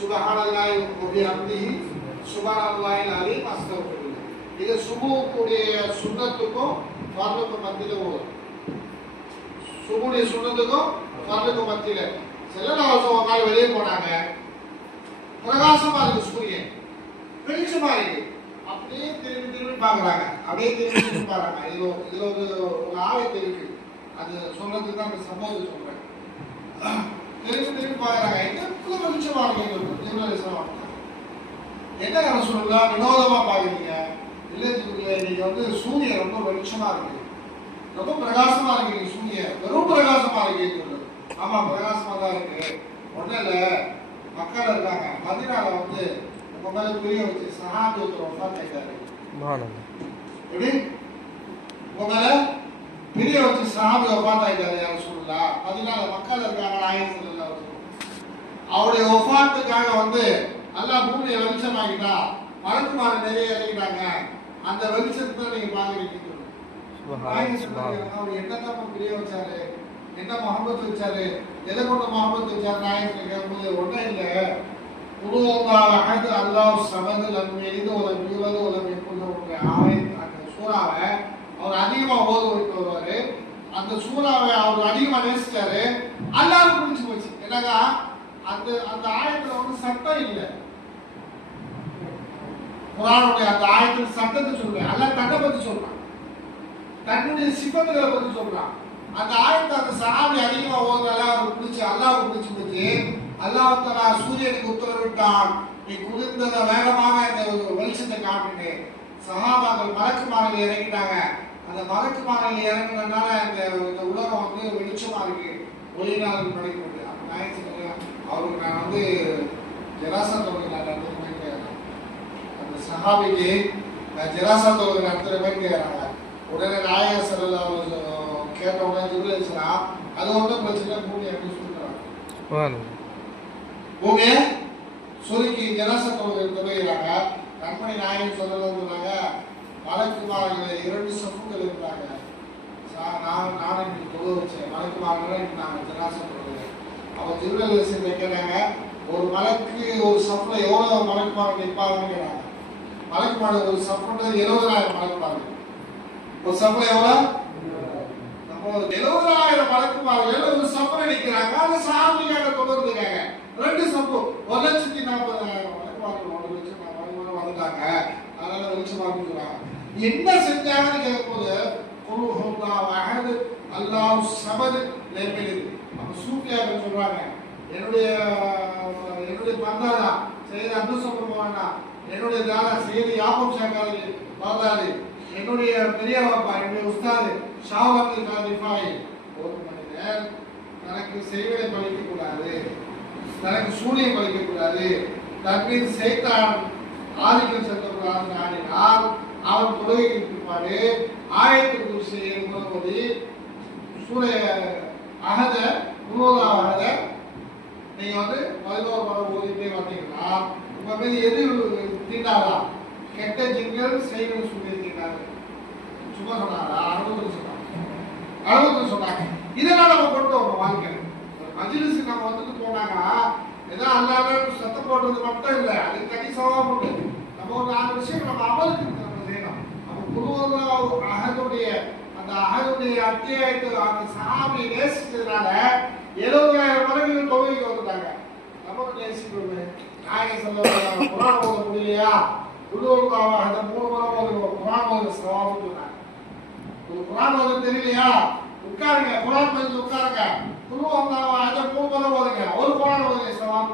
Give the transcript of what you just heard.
சுபஹானல்லாஹி வ பிஹம்திஹி சுபஹானல்லாஹில் அலீம் அஸ்தக்ஃபிருல்லாஹ் இது சுபுக்குடைய சுன்னத்துக்கும் ஃபர்லுக்கும் மத்தியில் ஓடும் சுபுடைய சுண்ணத்துக்கும் ஃபர்லுக்கும் மத்தியில. செல்லலாசம் ஒரு நாள் வெளியே போனாங்க. பிரகாசமா இருக்கு சூரியன். வெளிச்சமா இருக்கு அப்படியே திரும்பி திரும்பி பார்க்குறாங்க. அப்படியே திரும்பி திரும்பி பார்க்குறாங்க. இது இதில் ஒரு ஒரு ஆயத்து இருக்கு அது சொல்றதுக்கு தான் அந்த சம்பவத்தை சொல்றேன். திரும்பி திரும்பி பார்க்கறாங்க எங்களுக்கு வெளிச்சமா இருக்கு எங்களுக்கு ஜீவனலிசமா என்ன கதை சொல்லலாம் வினோதமா பாக்குறீங்க இல்ல நீங்க வந்து சூரியன் ரொம்ப வெளிச்சமா இருக்கு ரொம்ப பிரகாசமா இருக்கு சூரியன் வெறும் பிரகாசமா இருக்கு சொல்லுது ஆமா பிரகாசமா தான் இருக்கு உடனே இல்ல மக்கள் இருக்காங்க மதினால வந்து உங்க மேல புரிய வச்சு சஹாபி ஒருத்தர் ஒஃபாத் எப்படி? உங்க மேல பிரிய வச்சு சஹாபி ஒஃபாத் யாரும் சொல்லலாம் மதினால மக்கள் இருக்காங்க நாயகம் அவருடைய ஒஃபாத்துக்காக வந்து அல்லாஹ் பூமியை வெளிச்சமாக்கிட்டா மலக்குமார நிறைய இறங்கிட்டாங்க அந்த வெளிச்சத்தை நீங்க பாக்குறீங்க அவர் என்னதான் பிரிய வச்சாரு? என்ன முகமது வச்சாரு? எதை கொண்டு முகமது வச்சாரு நாயகத்தை கேட்கும்போது ஒன்றும் இல்லை. அகது அல்லாஹ் சமது லம் எளிது உலம் யூரது உலம் எப்போது ஆவை அந்த சூறாவை அவர் அதிகமா ஓத வைத்து வருவாரு. அந்த சூறாவை அவர் அதிகமா நேசிச்சாரு. அல்லாஹ் பிடிச்சு போச்சு. என்னங்க அந்த அந்த ஆயத்துல வந்து சட்டம் இல்லை. குரானுடைய அந்த ஆயத்தில் சட்டத்தை சொல்றேன் அல்ல தன்னை பத்தி சொல்றான். தன்னுடைய சிப்பத்துகளை பத்தி சொல்றான். அந்த ஆயத்தை அந்த சஹாபி அதிகமா ஓதுனால அவர் பிடிச்சி அல்லாஹ் பிடிச்சி போச்சு அல்லாஹ் தலா சூரியனுக்கு உத்தரவிட்டான். நீ குளிர்ந்தத வேகமாக இந்த ஒரு வெளிச்சத்தை காட்டுன்னு சஹாபாக்கள் மலக்குமாரில் இறங்கிட்டாங்க. அந்த மலக்குமாரில் இறங்கினதுனால இந்த இந்த உலகம் வந்து வெளிச்சமா இருக்கு. ஒளிநாள் படைக்கிறது அப்ப நான் அவருக்கு நான் வந்து ஜெராசா தொகுதி நான் நடந்து போயிருக்கேன் அந்த சஹாபிக்கு நான் ஜெராசா தொகுதி நடத்துற மாதிரி கேட்கறாங்க உடனே நாயக செல்லல கேட்ட உடனே ஜிப்ரேல்ஸ்னா அது ஒன்றும் பிரச்சனை பூமி அப்படின்னு சொல்றாங்க. சுபஹானல்லாஹ் பூமியை சுருக்கி ஜெராசா தொகுதி தொழுகிறாங்க. கண்மணி நாயகன் சொல்லலாம் சொன்னாங்க மலைக்குமார்கள் இரண்டு சப்புகள் இருந்தாங்க. நான் நான் இன்னைக்கு தொழு வச்சேன். மலைக்குமார்கள் நாங்கள் ஜெராசா தொழுகிறேன் அப்போ ஜிப்ரேல் கேட்டாங்க ஒரு மலைக்கு ஒரு சப்புல எவ்வளவு மலைக்குமார்கள் நிற்பாங்கன்னு கேட்டாங்க. மலைக்குமார்கள் ஒரு சப்புன்றது எழுபதாயிரம் மலைக்குமார்கள் ஒரு சப்ளை எவ்வளோ நம்ம ஒரு எழுபதாயிரம் மலைக்குமார்கள் ஒரு சப்ளை நிற்கிறாங்க அந்த சாமியாக தொடர்ந்துருக்காங்க ரெண்டு சப்பு ஒரு லட்சத்தி நாற்பதாயிரம் மலைக்குமார்கள் ஒரு லட்சம் மலைக்குமார்கள் வந்துட்டாங்க அதனால வெளிச்சமா சொல்றாங்க. என்ன செஞ்சாங்கன்னு கேட்கும்போது குரு ஹுல்லா அஹது அல்லாஹ் சமது லேமிலிது நம்ம சூஃபியாக சொல்றாங்க என்னுடைய என்னுடைய பந்தாரா செய்த அப்துல் சபர்மானா என்னுடைய தான செய்த யாபம் ஷாக்காரி பாதாரி என்னுடைய பெரிய பாப்பா என்னுடைய உஸ்தாது ஷாவந்தி காதிஃபாய் ஒரு மனிதர் தனக்கு செய்வதை பழிக்க கூடாது. தனக்கு சூனியம் பழிக்க கூடாது. தன் மீது சைத்தான் ஆதிக்கம் செலுத்தக்கூடாது ஆடினால் அவன் தொழுகைக்கு பிற்பாடு ஆயத்து குறிச்சி எழுபது சூரிய அகத முழுவதாக அகத நீங்க வந்து பதினோரு மரம் ஓதிட்டே வந்தீங்கன்னா உங்க மீது எது தீண்டாதா? கெட்ட ஜிங்கள் செய்வது சொல்லி சும்மா சொன்னாரா? அனுபவத்தில் சொன்னாங்க. அனுபவத்தில் சொன்னாங்க. இதெல்லாம் நம்ம கொண்டு வரணும் வாழ்க்கையில். ஒரு மஜ்லிஸுக்கு நம்ம வந்துட்டு போனாங்கன்னா ஏதோ அல்லாத சத்தம் போடுறது மட்டும் இல்லை. அதுக்கு தனி சவால் உண்டு. நம்ம ஒரு நாலு விஷயம் நம்ம அமலுக்கு நம்ம செய்யணும். நம்ம குருவர்கள் அகனுடைய அந்த அகனுடைய அத்தியாயத்தை அந்த சாமியை நேசிச்சதுனால எழுபதாயிரம் மடங்கு உள்ளூருக்காக அந்த மூணு முறை ஒரு குரான் ஓதுற சவாபுன்னு சொன்னாங்க குரான் ஓத தெரியலையா? உட்காருங்க குரான் பேசி உட்காருங்க. குழு வந்தாவா அதை மூணு முறை ஓதுங்க ஒரு குரான் ஓதுங்க சவாபு